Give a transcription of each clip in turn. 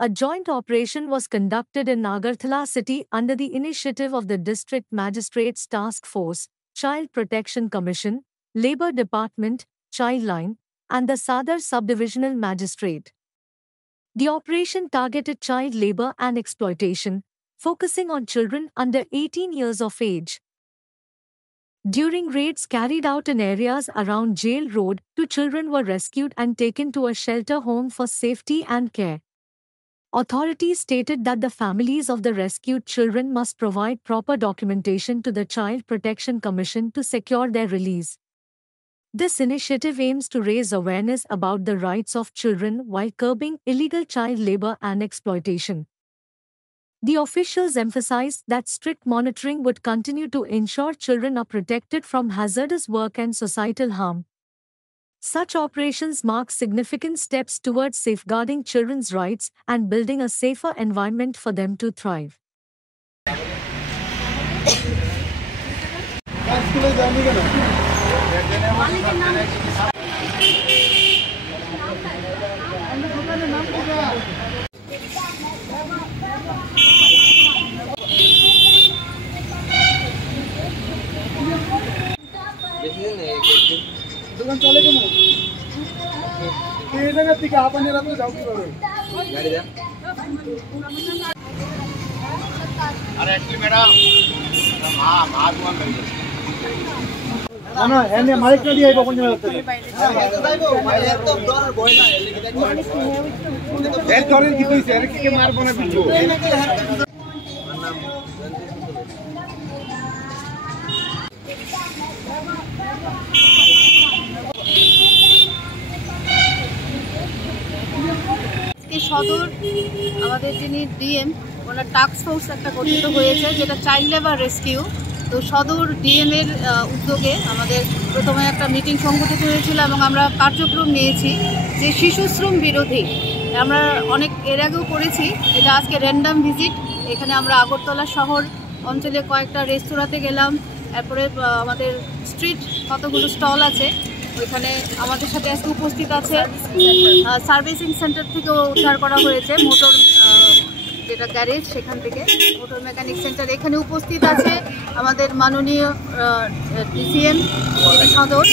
A joint operation was conducted in Agartala city under the initiative of the District Magistrates Task Force, Child Protection Commission, Labour Department, Childline, and the Sadar Subdivisional Magistrate. The operation targeted child labour and exploitation, focusing on children under 18 years of age. During raids carried out in areas around Jail Road, 2 children were rescued and taken to a shelter home for safety and care. Authorities stated that the families of the rescued children must provide proper documentation to the Child Protection Commission to secure their release. This initiative aims to raise awareness about the rights of children while curbing illegal child labor and exploitation. The officials emphasized that strict monitoring would continue to ensure children are protected from hazardous work and societal harm. Such operations mark significant steps towards safeguarding children's rights and building a safer environment for them to thrive. दुकान चले के मो ये जगह ती का अपन रात में जाऊ की बारे गाड़ी दे अरे एक्चुअली मैडम हां हां दुकान कर ना ना एने मालिक ने दिया कोन जगह लगता है एकदम डॉलर बोल ना लेके देख देर करे की कोई शेयर के मार बना बिजो সদর আমাদের যিনি ডিএম ওনার টাস্ক ফোর্স একটা গঠিত হয়েছে যেটা চাইল্ড লেবার রেস্কিউ। তো সদর ডিএম এর উদ্যোগে আমাদের প্রথমে একটা মিটিং সংগঠিত হয়েছিল এবং আমরা কার্যক্রম নিয়েছি যে শিশুশ্রম বিরোধী। আমরা অনেক এর আগেও করেছি, এটা আজকে র্যান্ডাম ভিজিট। এখানে আমরা আগরতলা শহর অঞ্চলে কয়েকটা রেস্তোরাঁতে গেলাম, তারপরে আমাদের স্ট্রিট কতগুলো স্টল আছে ওইখানে আমাদের সাথে আজকে উপস্থিত আছে। সার্ভিসিং সেন্টার থেকেও উদ্ধার করা হয়েছে মোটর যেটা গ্যারেজ, সেখান থেকে মোটর মেকানিক সেন্টার এখানে উপস্থিত আছে আমাদের মাননীয় ডিসিএম সদর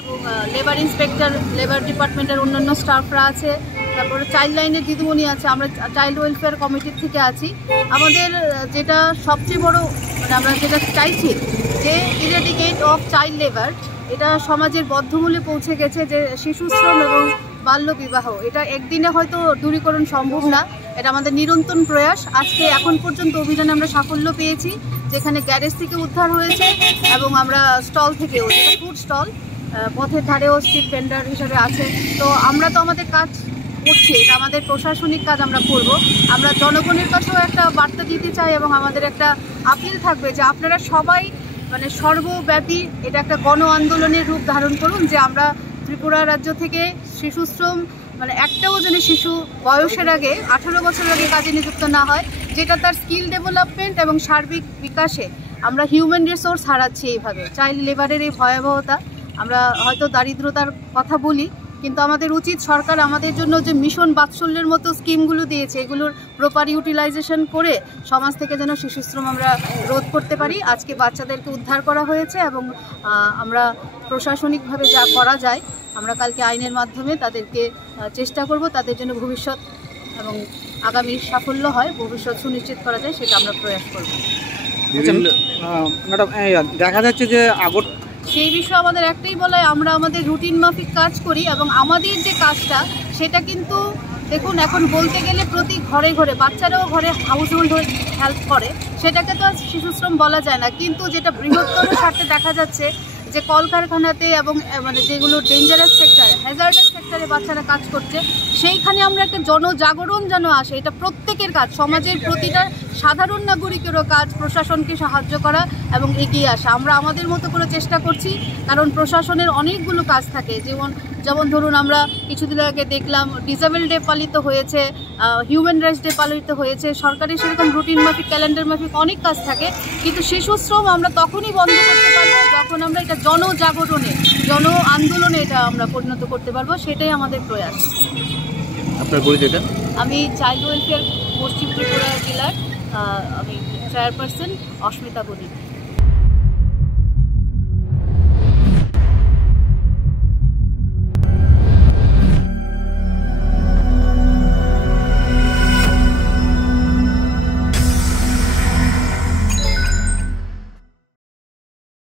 এবং লেবার ইন্সপেক্টর, লেবার ডিপার্টমেন্টের অন্যান্য স্টাফরা আছে, তারপরে চাইল্ড লাইনের দিদিমণি আছে, আমরা চাইল্ড ওয়েলফেয়ার কমিটির থেকে আছি। আমাদের যেটা সবচেয়ে বড় মানে আমরা যেটা চাইছি যে ইরেডিকেট অফ চাইল্ড লেবার, এটা সমাজের বদ্ধমূলে পৌঁছে গেছে যে শিশুশ্রম এবং বাল্যবিবাহ এটা একদিনে হয়তো দূরীকরণ সম্ভব না, এটা আমাদের নিরন্তর প্রয়াস। আজকে এখন পর্যন্ত অভিযানে আমরা সাফল্য পেয়েছি, যেখানে গ্যারেজ থেকে উদ্ধার হয়েছে এবং আমরা স্টল থেকেও, যেটা ফুড স্টল পথের ধারেও স্ট্রিট ভেন্ডার হিসেবে আছে। তো আমরা তো আমাদের কাজ করছি, এটা আমাদের প্রশাসনিক কাজ আমরা করব। আমরা জনগণের কাছেও একটা বার্তা দিতে চাই এবং আমাদের একটা আপিল থাকবে যে আপনারা সবাই মানে সর্বব্যাপী এটা একটা গণ আন্দোলনের রূপ ধারণ করুন, যে আমরা ত্রিপুরা রাজ্য থেকে শিশুশ্রম মানে একটাও যেন শিশু বয়সের আগে 18 বছরের আগে কাজে নিযুক্ত না হয়, যেটা তার স্কিল ডেভেলপমেন্ট এবং সার্বিক বিকাশে আমরা হিউম্যান রিসোর্স হারাচ্ছি। এইভাবে চাইল্ড লেবারের এই ভয়াবহতা, আমরা হয়তো দারিদ্রতার কথা বলি, কিন্তু আমাদের উচিত সরকার আমাদের জন্য যে মিশন বাৎসল্যের মতো স্কিমগুলো দিয়েছে এগুলোর প্রপার ইউটিলাইজেশন করে সমাজ থেকে যেন শিশুশ্রম আমরা রোধ করতে পারি। আজকে বাচ্চাদেরকে উদ্ধার করা হয়েছে এবং আমরা প্রশাসনিকভাবে যা করা যায় আমরা কালকে আইনের মাধ্যমে তাদেরকে চেষ্টা করব তাদের জন্য ভবিষ্যৎ এবং আগামী সাফল্য হয়, ভবিষ্যৎ সুনিশ্চিত করা যায় সেটা আমরা প্রয়াস করব। ম্যাডাম দেখা যাচ্ছে যে সেই বিষয়ে আমাদের একটাই বলায়, আমরা আমাদের রুটিন মাফিক কাজ করি এবং আমাদের যে কাজটা সেটা কিন্তু দেখুন এখন বলতে গেলে প্রতি ঘরে ঘরে বাচ্চারাও ঘরে হাউস হোল্ড হেল্প করে, সেটাকে তো শিশুশ্রম বলা যায় না। কিন্তু যেটা বৃহত্তর স্বার্থে দেখা যাচ্ছে যে কলকারখানাতে এবং মানে যেগুলো ডেঞ্জারাস সেক্টর, হ্যাজার্ডাস সেক্টরে বাচ্চারা কাজ করছে, সেইখানে আমরা একটা জনজাগরণ যেন আসে। এটা প্রত্যেকের কাজ, সমাজের প্রতিটা সাধারণ নাগরিকেরও কাজ প্রশাসনকে সাহায্য করা এবং এগিয়ে আসা। আমরা আমাদের মতো করে চেষ্টা করছি, কারণ প্রশাসনের অনেকগুলো কাজ থাকে। যেমন ধরুন আমরা কিছুদিন আগে দেখলাম ডিসেবল ডে পালিত হয়েছে, হিউম্যান রাইটস ডে পালিত হয়েছে, সরকারি সেরকম রুটিন মাফিক ক্যালেন্ডার মাফিক অনেক কাজ থাকে। কিন্তু শিশুশ্রম আমরা তখনই বন্ধ করতে পারবো যখন আমরা এটা জনজাগরণে, জন আন্দোলনে এটা আমরা পরিণত করতে পারবো, সেটাই আমাদের প্রয়াস। আপনার পরিচয়টা? আমি চাইল্ড ওয়েলফেয়ার পশ্চিম ত্রিপুরা জেলার আমি চেয়ারপারসন অস্মিতা বণিক।